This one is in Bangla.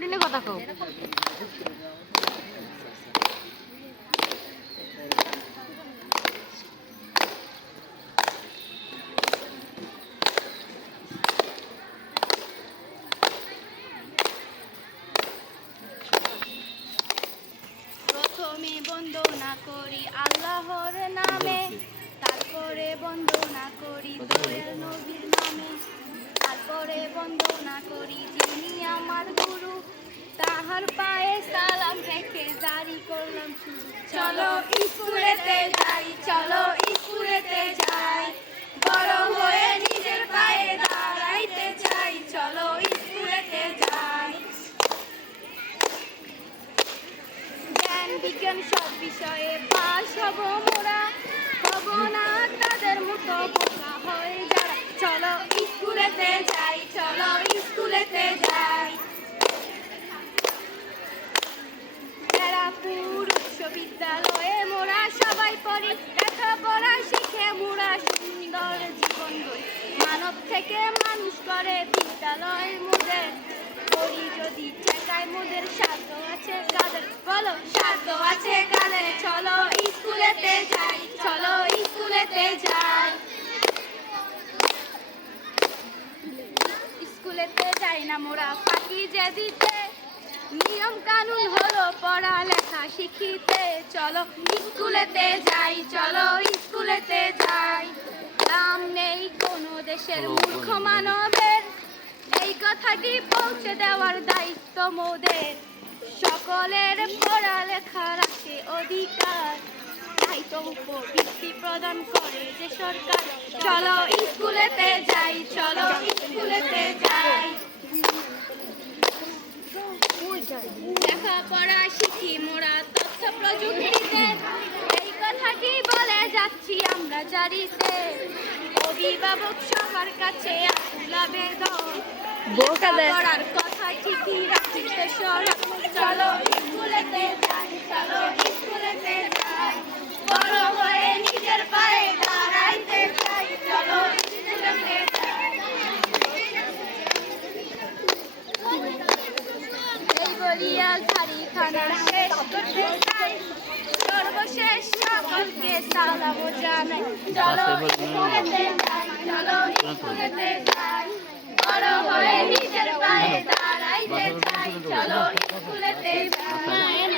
দিনে কথা কও প্রথমে বন্দনা করি আল্লাহর নামে, তারপরে বন্দনা করি দয়াল নবীর নামে, তারপরে বন্দনা করি যিনি আমার গুরু, তাহার পায়ে সালাম রেখে জারি করলাম শুরু। চলো স্কুলেতে যাই, চলো স্কুলেতে যাই, বড় হয়ে নিজের পায়ে দাঁড়াইতে চাই, চলো স্কুলেতে যাই। জ্ঞান বিজ্ঞান সব বিষয়ে পাস হব মোরা, হব না তাদের মতো বোকা হয়ে যারা। চলো স্কুলেতে যাই, চলো স্কুলেতে যাই। ব্যারাকপুর উচ্চ বিদ্যালয়ে মোরা সবাই পড়ি, লেখাপড়া শিখে মোরা সুন্দর জীবন গড়ি। মানব থেকে মানুষ করে বিদ্যালয় মোদের, পড়ি যদি ঠেকায় মোদের সাধ্য আছে কাদের, বলো সাধ্য আছে কাদের। চলো স্কুলেতে যাই, চলো স্কুলেতে যাই। স্কুলেতে যাই না মোরা ফাঁকি যে দিতে, নিয়ম কানুন হলো পড়ালেখা শিখিতে। চলো স্কুলেতে যাই, চলো স্কুলেতে যাই। দাম নেই কোনো দেশের মূর্খ মানবের, এই কথাটি পৌঁছে দেওয়ার দায়িত্ব মোদের। সকলের পড়ালেখা রাখে অধিকার, তাই তো উপবৃত্তি প্রদান করে যে সরকার। চলো স্কুলেতে যাই, চলো স্কুলেতে যাই। লেখাপড়া শিখি মোরা তথ্য প্রযুক্তিতে, এই কথাটি বলে যাচ্ছি আমরা জারিতে। অভিভাবক সবার কাছে আকুল আবেদন, লেখাপড়ার কথা ঠিকই রাখিতে সরব। চলো স্কুলেতে যাই, চলো স্কুলেতে যাই, বড় হয়ে নিজের পায়ে দাঁড়াইতে চাই, চলো স্কুলেতে যাই। এই বলিয়া খানা শেষ করতে চাই, সর্বশেষ সকলকে সালাম জানাই। চলো স্কুলেতে যাই, চলো স্কুলেতে যাই, বড় হয়ে নিজের পায়ে দাঁড়াইতে চাই, চলো স্কুলেতে যাই।